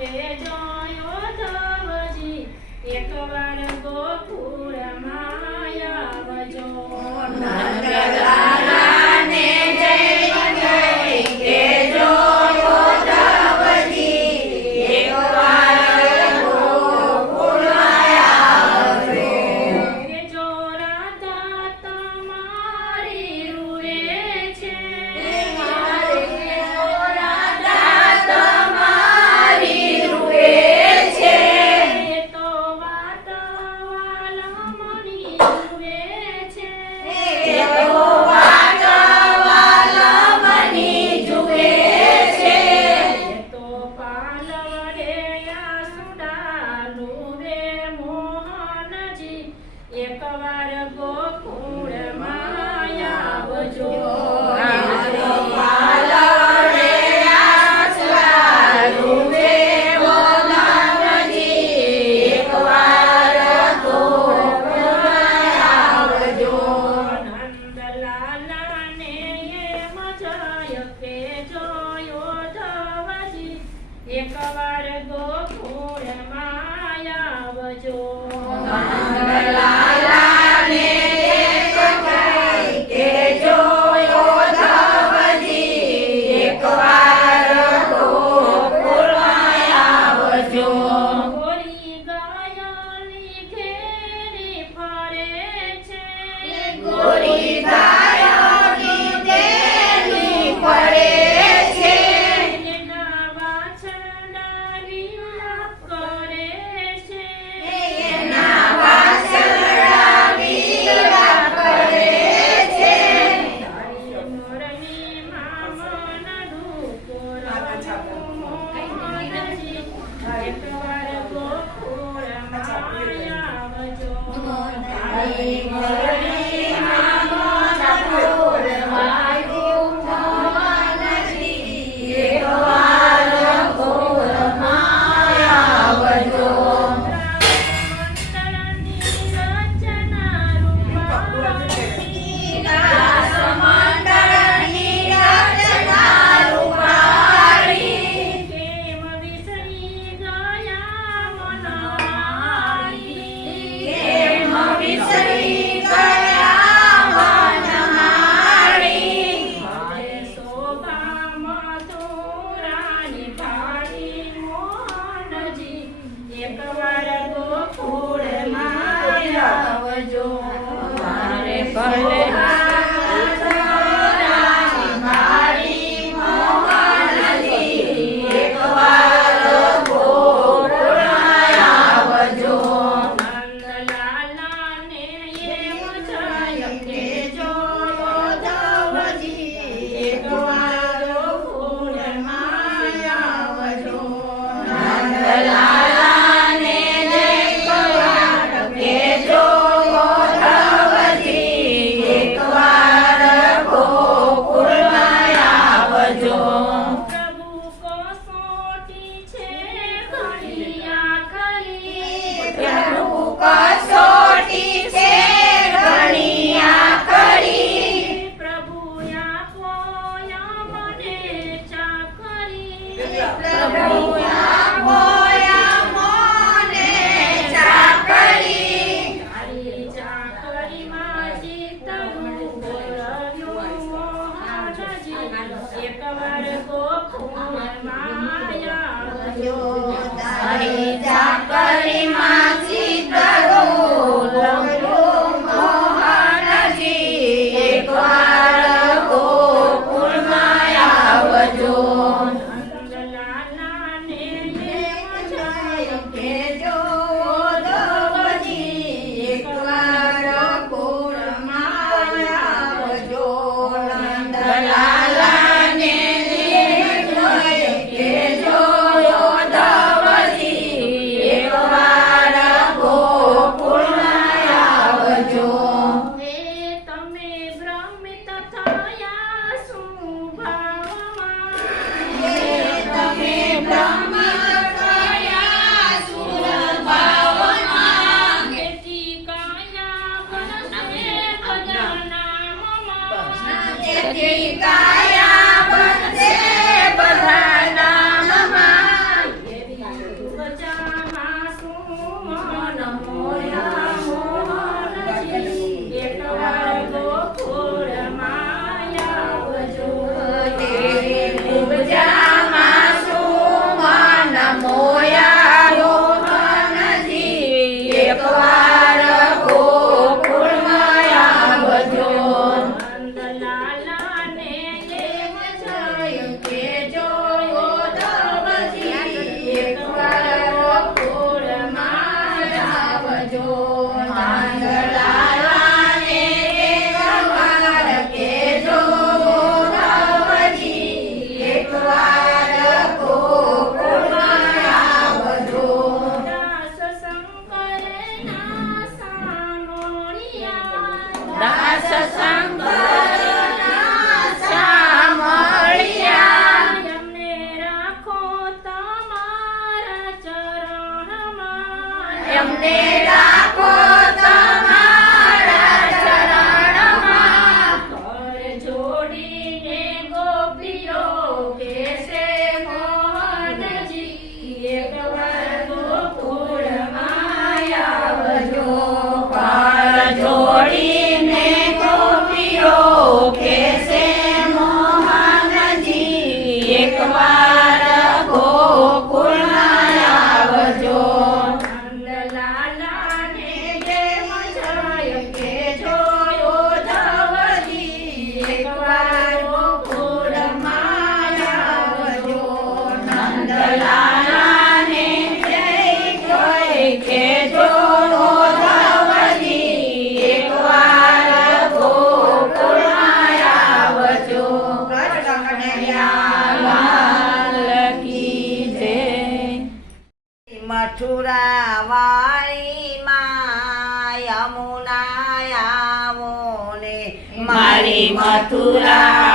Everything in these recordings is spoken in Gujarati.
爷爷。તારી મોરણી मथुरा।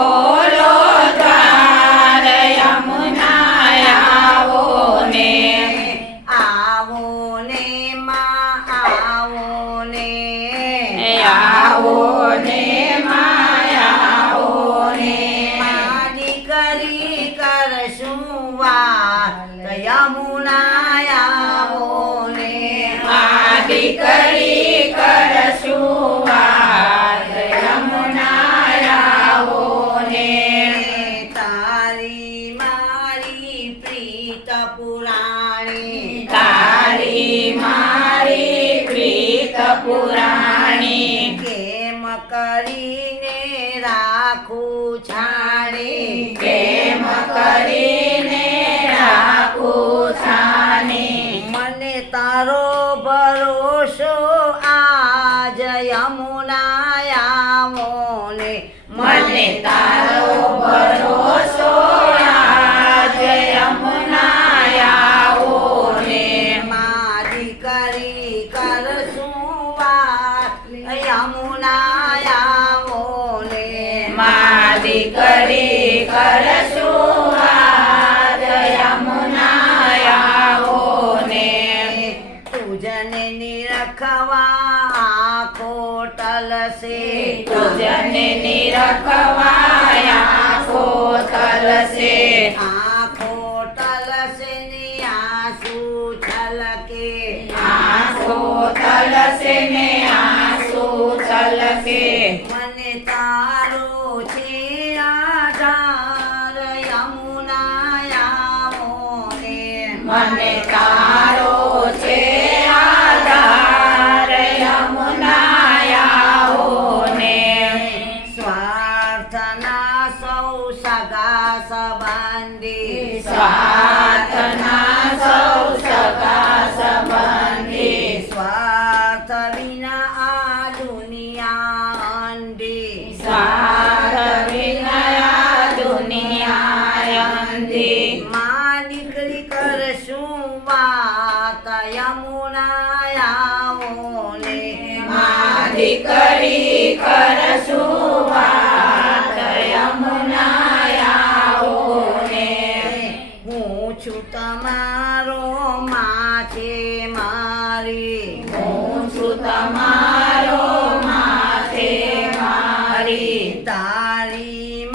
fora. કરીને રાખું છાણે. પ્રેમ કરીને રાખું છાણે. મને તારો ભરોસો આજ યમુના મને તારો દીકરી કરશું યમુનાયાઓને તુજનની રખવા કોટલ સે તુજનની રખવાયા કોટલ સે આ કોટલ સે ને આંસુ છલકે? આ કોટલ સે આ છું તમારો માથે મારી હું છું તમારો માથે મારી તારી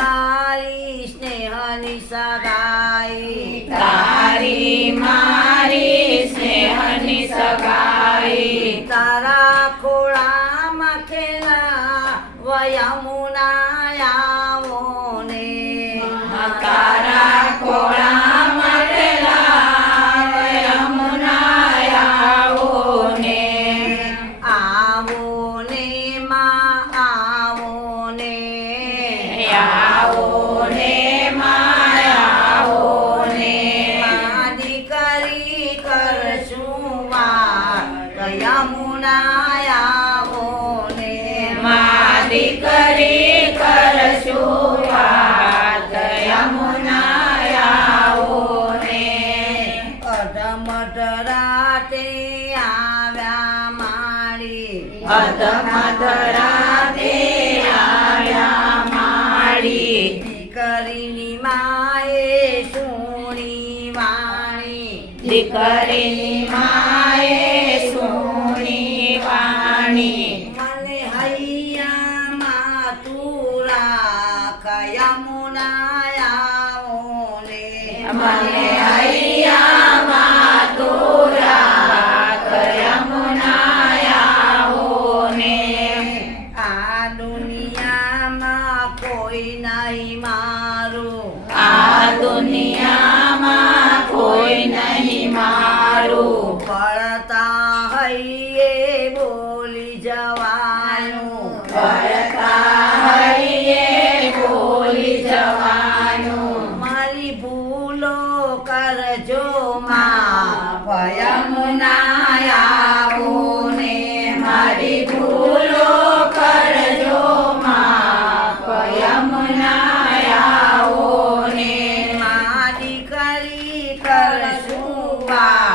સગાઈ તારી મારી સ્નેહની સગાઈ દીકરી માએ સુણી પાણી માલે હૈયા માં તુરા કયા મુનાયા ઓને માલે કરશું વા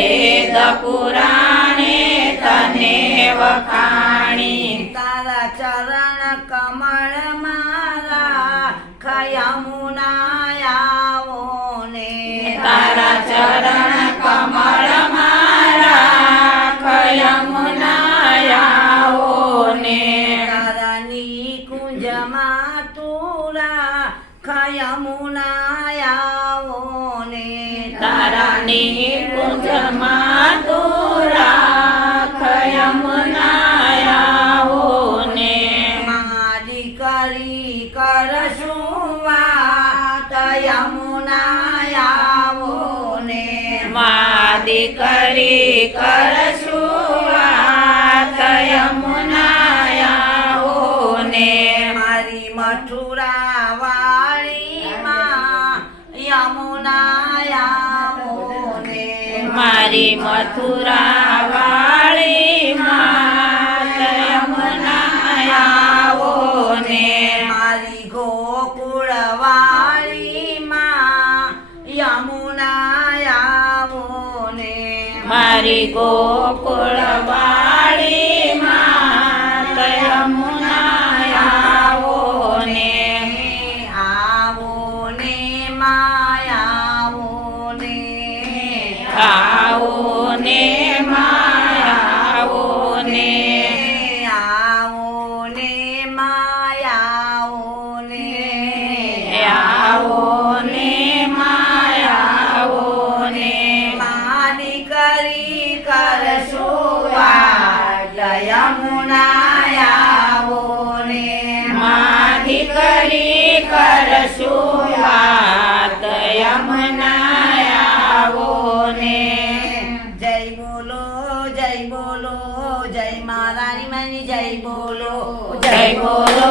વેદ પુરાણે તને વખા કરી કરશું વાત યમુનાયાઓ ને મારી મથુરા વાળીમાં યમુનાયાઓને મારી મથુરા people. Jai Bolo.